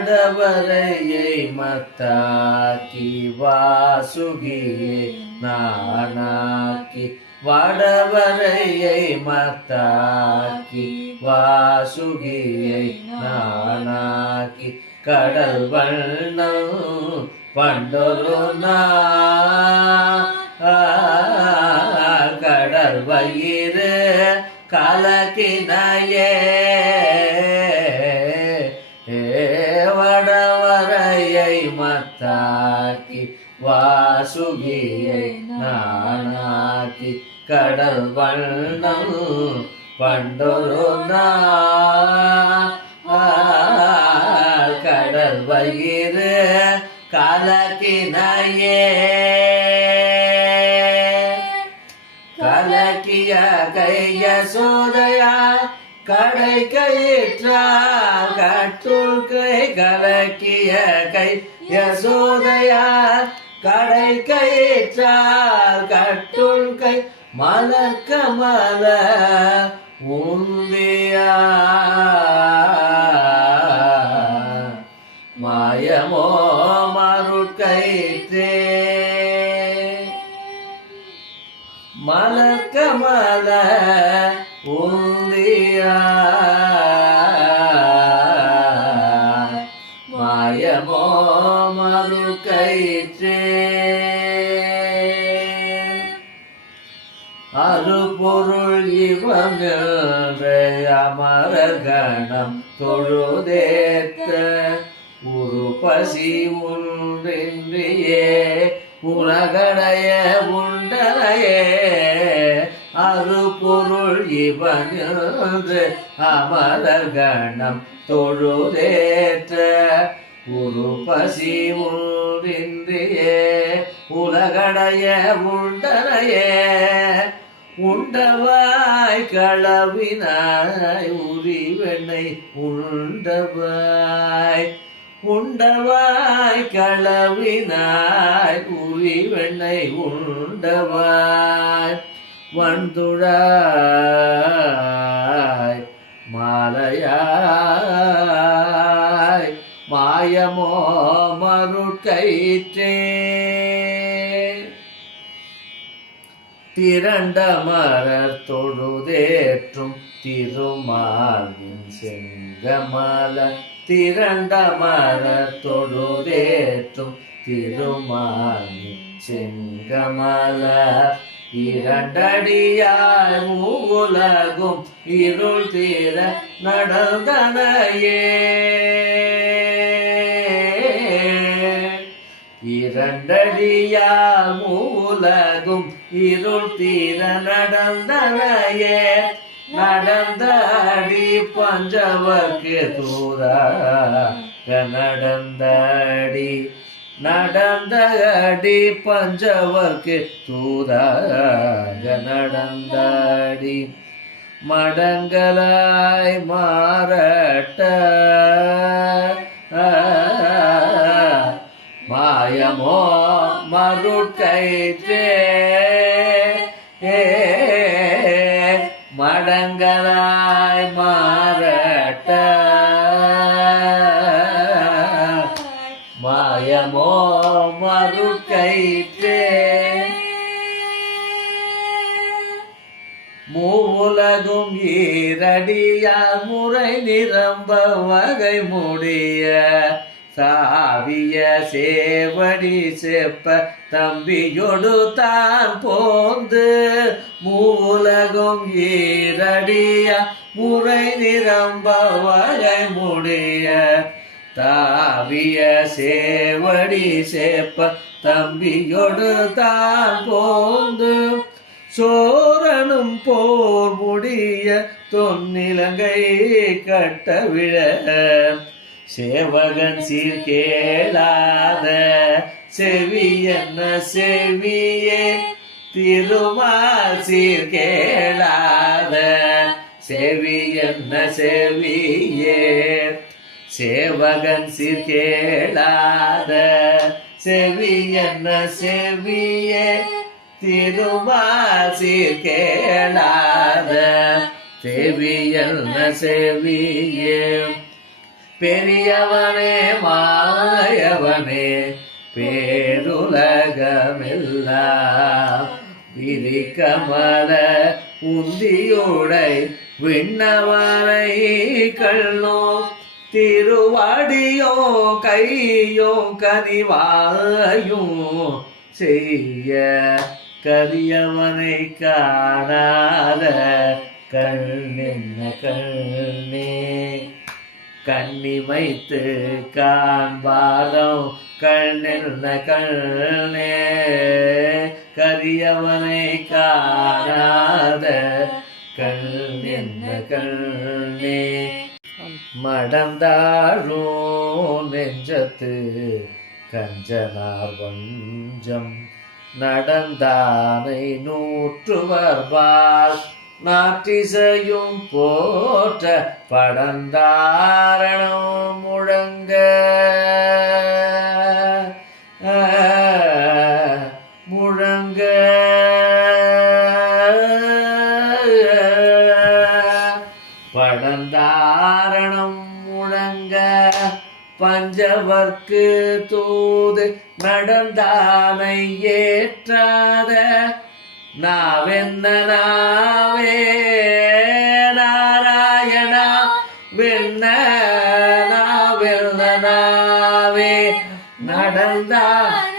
வடவரையை மத்தாக்கி வாசுகியை நானாக்கி வடவரையை மத்தாக்கி வாசுகியை நானாக்கி கடல் வண்ணம் பண்டொரு கடல் வயிறு கலக்கினையே வடவரையை மத்தாக்கி வாசுகியை நானாக்கி கடல் வண்ணம் பண்டொரு கடல் வயிறு கலக்கினையே கலக்கிய கைய சோதையா கடை கயிற்றால் கட்டுள் கை கலக்கிய கை யசோதையா கடை கயிற்றால் கட்டுள் கை மலக்க மல உந்தியா மாயமோ மருட்கயிற்றே மலக்க மல உந்தியா மாயமோ மருட்கயிற்றே அருபொருள் இவன் அமரர் கணம் தொழுதேத்த உருபசி உன்றின்றியே உலகடைய உண்டனையே அருபொருள் இவன் அமரர் கணம் தொழுதேற்ற உருபசி உன்றின்றியே உலகடைய உண்டனையே உண்டவாய் களவினாய் உரிவெண்ணை உண்டவாய் உண்டவாய் களவினாய் உரிவெண்ணை உண்டவாய் வண்டுழாய் மாலையாய் மாயமோ மருட்கயிற்றே திரண்ட மரர் தொழுதேற்றும் திருமாலின் செங்கமல திரண்ட மரர் தொழுதேற்றும் திருமாலின் செங்கமல இரண்டடியாய் மூவுலகும் இருள் தீர நடந்தனையே இரண்டடியால் மூலகும் இருள் தீர நடந்தனையே நடந்த அடி பஞ்சவர்க்கு தூராக நடந்த அடி பஞ்சவர்க்கு தூராக நடந்த அடி மடங்களாய் மாறட்ட மாயமோ மருட்கயிற்றே மடங்களாய் மாறட்ட மாயமோ மருட்கயிற்றே மூவுலகும் ஈரடியால் முறை நிரம்ப வகை முடிய சாவிய சேவடி செப்ப தம்பியொடு தான் போந்து மூலகும் ஈரடிய முறை நிரம்ப வகை முடிய தாவிய சேவடி செப்ப தம்பியொடு தான் போந்து சோரனும் போர் முடிய தொன்னிலங்கை கட்டவிழ சேவகன் சீர் கேளாத செவி என்ன செவியே திருமால் சீர் கேளாத செவி என்ன செவியே சேவகன் சீர் கேளாத செவி என்ன செவியே திருமால் சீர் கேளாத செவி என்ன செவியே பெரியவனே அவனே பேருலகமெல்லாம் விரிகமல உந்தியோடை விண்ணவரை கண்ணோ திருவடியோ கையோ கனிவாயும் செய்ய கரியவனை காணாத கண்ணென்ன கண்ணே கண்ணிமைத்து காண்பாதம் கண்ணென்ன கண்ணே கரியவனை காணாத கண்ணென்ன கண்ணே மடந்தாழோ நெஞ்சத்து கஞ்சனார் வஞ்சம் நடந்தானை நூற்றுவர்பால் நாட்டிசையும் போற்ற படந்தாரணம் முழங்க முழங்க படந்தாரணம் முழங்க பஞ்சவர்க்கு தூது நடந்தானை ஏற்றாத நாவென்ன நாவே நாராயணா வெண்ண நாவென்ன நாவே நடந்தான்